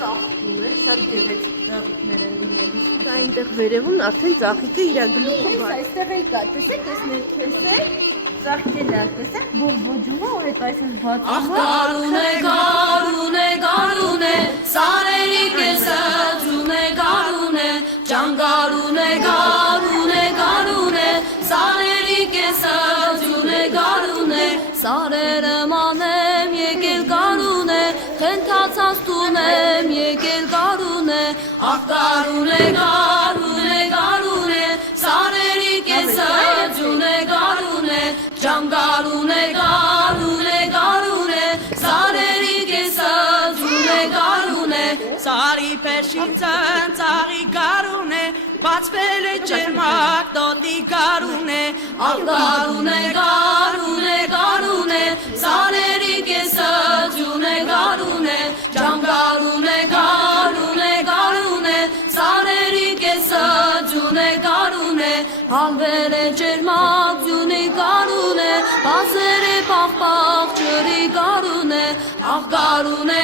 ծաղկում է, շատ գեղեցիկ ծաղիկներ են լինելու։ Դա այնտեղ վերևում արդեն ծաղիկը իր գլուխը Այս այստեղ էլ կա, տեսեք, այս ներքեսը ծաղկել է, տեսեք, բոջումը, որ այդ այսպես բացում է։ Ախ գարուն է, գարուն է, սարերի կեսը ձուն է, գարուն է, ջան գարուն է, գարուն է, սարերի կեսը ձուն է, գարուն է, սարերը մանեմ եկել գարուն է, խենթացած տուն եմ եկել գարուն է, ախ գարուն է, սարերի կեսը ձուն է, գարուն է, ջան գարուն է, սարերի կեսը ձուն է, գարուն է, սարի փեշին ծնծաղի գարուն է, բացվել է ջերմակ տոտի գարուն է, ախ գարուն է, սարերի կեսը ձուն է, գարուն է, ջան գարուն է, սարերի կեսը ձուն է, գարուն է, հալվել է ջերմակ ձյունի գարուն է, բացել է պաղ ջրի գարուն է, ախ գարուն է,